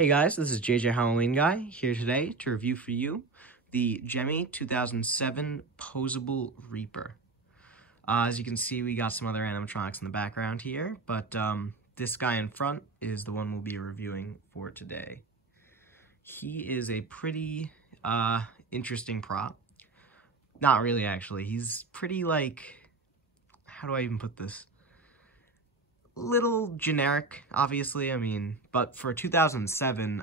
Hey guys, this is JJ Halloween Guy here today to review for you the Gemmy 2007 Poseable Reaper. As you can see, we got some other animatronics in the background here, but this guy in front is the one we'll be reviewing for today. He is a pretty interesting prop. Not really, actually. He's pretty, how do I even put this? Little generic, obviously. But for 2007,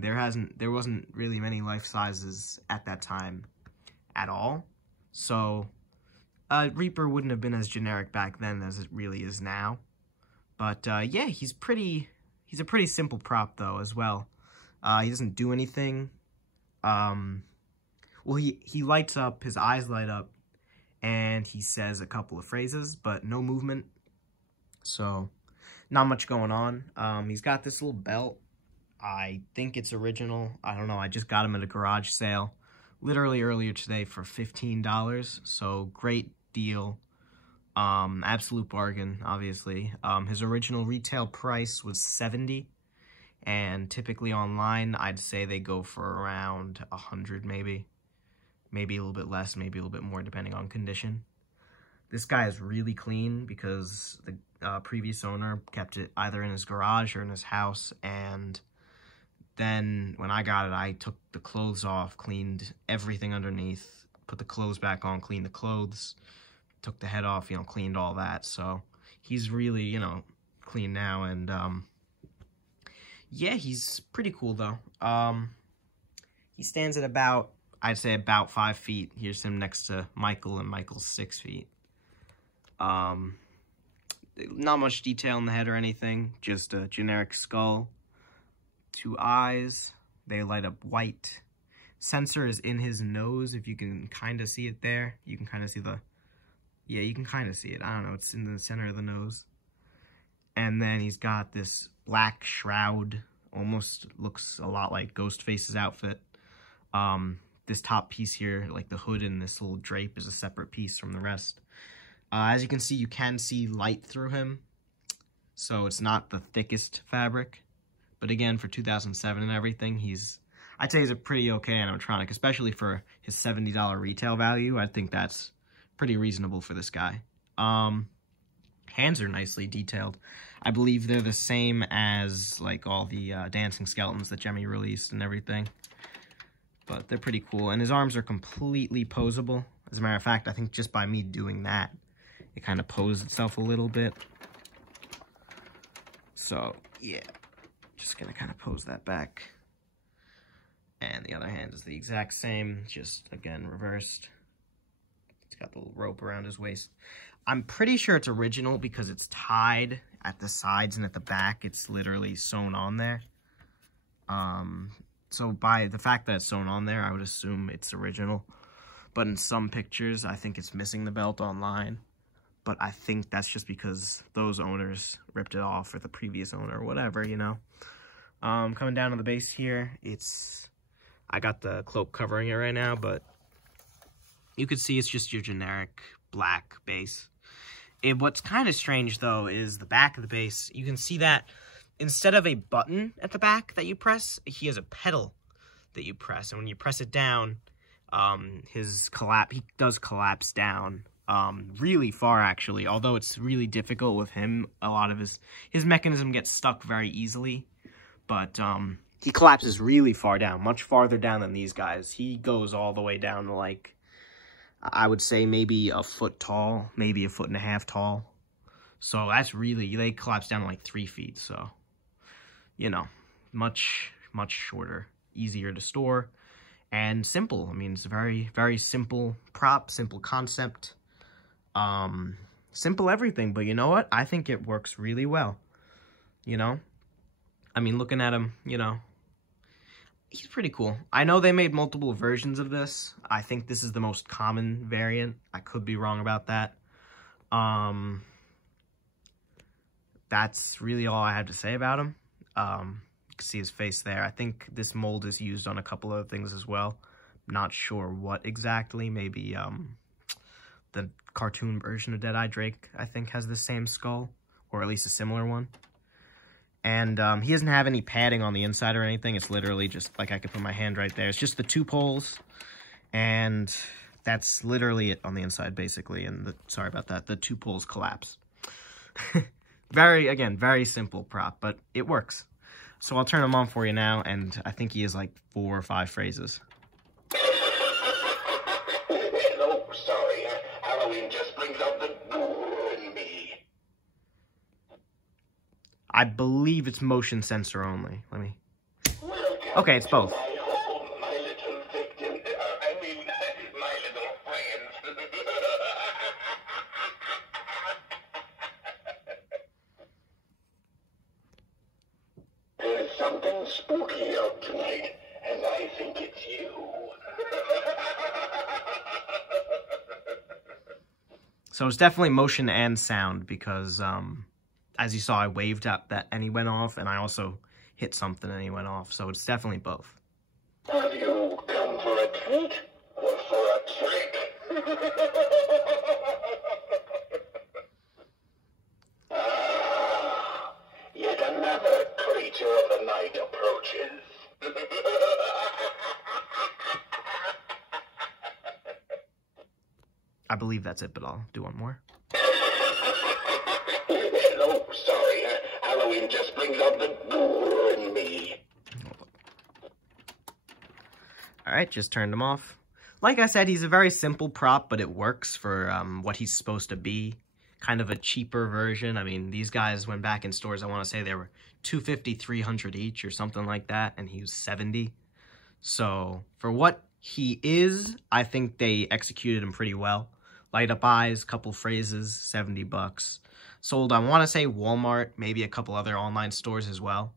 there wasn't really many life sizes at that time at all. So Reaper wouldn't have been as generic back then as it really is now. But yeah, he's a pretty simple prop though as well. He doesn't do anything. Well, he lights up, his eyes light up, and he says a couple of phrases, but no movement. So, not much going on. He's got this little belt. I think it's original. I don't know. I just got him at a garage sale literally earlier today for $15. So, great deal. Absolute bargain, obviously. His original retail price was $70. And typically online, I'd say they go for around $100 maybe. Maybe a little bit less, maybe a little bit more, depending on condition. This guy is really clean because the previous owner kept it either in his garage or in his house, and then when I got it, I took the clothes off, cleaned everything underneath, put the clothes back on, cleaned the clothes, took the head off, cleaned all that. So he's really, clean now, and yeah, he's pretty cool though. He stands at about, I'd say about 5 feet. Here's him next to Michael, and Michael's 6 feet. Not much detail in the head or anything, just a generic skull, 2 eyes, they light up white. Sensor is in his nose, if you can kind of see it there. You can kind of see yeah, you can kind of see it. I don't know, it's in the center of the nose. And then he's got this black shroud, almost looks a lot like Ghostface's outfit. This top piece here, like the hood and this little drape, is a separate piece from the rest. As you can see light through him, so it's not the thickest fabric. But again, for 2007 and everything, I'd say he's a pretty okay animatronic, especially for his $70 retail value. I think that's pretty reasonable for this guy. Hands are nicely detailed. I believe they're the same as all the dancing skeletons that Gemmy released and everything. But they're pretty cool, and his arms are completely poseable. As a matter of fact, I think just by me doing that, it kind of posed itself a little bit. So, yeah, just gonna kind of pose that back. And the other hand is the exact same, just, again, reversed. It's got the little rope around his waist. I'm pretty sure it's original because it's tied at the sides and at the back. It's literally sewn on there. So by the fact that it's sewn on there, I would assume it's original. But in some pictures, I think it's missing the belt online. But I think that's just because those owners ripped it off, or the previous owner, or whatever, Coming down to the base here, I got the cloak covering it right now, but you can see it's just your generic black base. What's kind of strange, though, is the back of the base. You can see that instead of a button at the back that you press, he has a pedal that you press. And when you press it down, he does collapse down really far, actually. Although it's really difficult with him. A lot of his mechanism gets stuck very easily. But he collapses really far down, much farther down than these guys. He goes all the way down to, I would say maybe a foot tall, maybe a 1.5 feet tall. So that's really, they collapse down to 3 feet. So, much, much shorter, easier to store, and simple. It's a very, very simple prop, simple concept, simple everything. But you know what? I think it works really well. Looking at him, he's pretty cool. I know they made multiple versions of this. I think this is the most common variant. I could be wrong about that. That's really all I have to say about him. You can see his face there. I think this mold is used on a couple of things as well. Not sure what exactly. Maybe the cartoon version of Deadeye Drake, I think, has the same skull, or at least a similar one. And he doesn't have any padding on the inside or anything. It's literally just, like, I could put my hand right there. It's just the 2 poles, and that's literally it on the inside, basically. And sorry about that. The 2 poles collapse. Very simple prop, but it works. So I'll turn him on for you now, and I think he has like 4 or 5 phrases. Hello, sorry. Halloween just brings out the ghoul in me. I believe it's motion sensor only. Let me... Welcome Okay, it's both. to my home, my little victim. I mean, my little friends. There's something spooky out tonight, and I think it's you. So it's definitely motion and sound because, as you saw, I waved at that and he went off, and I also hit something and he went off. So it's definitely both. Have you come for a treat or for a trick? Yet another creature of the night approaches. I believe that's it, but I'll do one more. Hello, sorry. Halloween just brings out the ghoul in me. Alright, just turned him off. Like I said, he's a very simple prop, but it works for what he's supposed to be. Kind of a cheaper version. I mean, these guys went back in stores, I want to say they were $250, $300 each or something like that, and he was $70. So, for what he is, I think they executed him pretty well. Light up eyes, couple phrases, $70. Sold, I want to say Walmart, maybe a couple other online stores as well.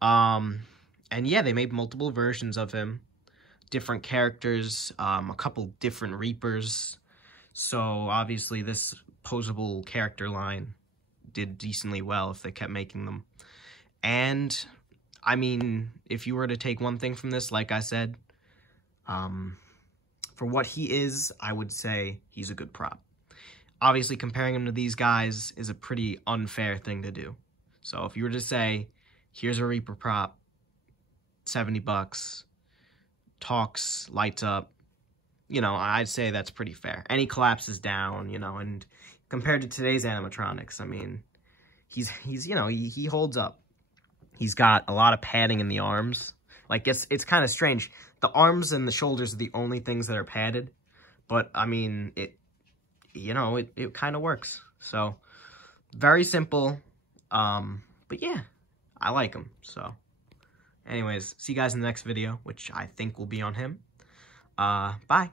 And yeah, they made multiple versions of him. Different characters, a couple different Reapers. So obviously this poseable character line did decently well if they kept making them. And I mean, if you were to take one thing from this, like I said, for what he is, I would say he's a good prop. Obviously, comparing him to these guys is a pretty unfair thing to do. So if you were to say, here's a Reaper prop, $70, talks, lights up, you know, I'd say that's pretty fair. And he collapses down, you know, and compared to today's animatronics, I mean, he's you know, he holds up. He's got a lot of padding in the arms. Like, it's kind of strange. The arms and the shoulders are the only things that are padded. But, I mean, it kind of works. So, very simple. But, yeah, I like him. So, anyways, see you guys in the next video, which I think will be on him. Bye.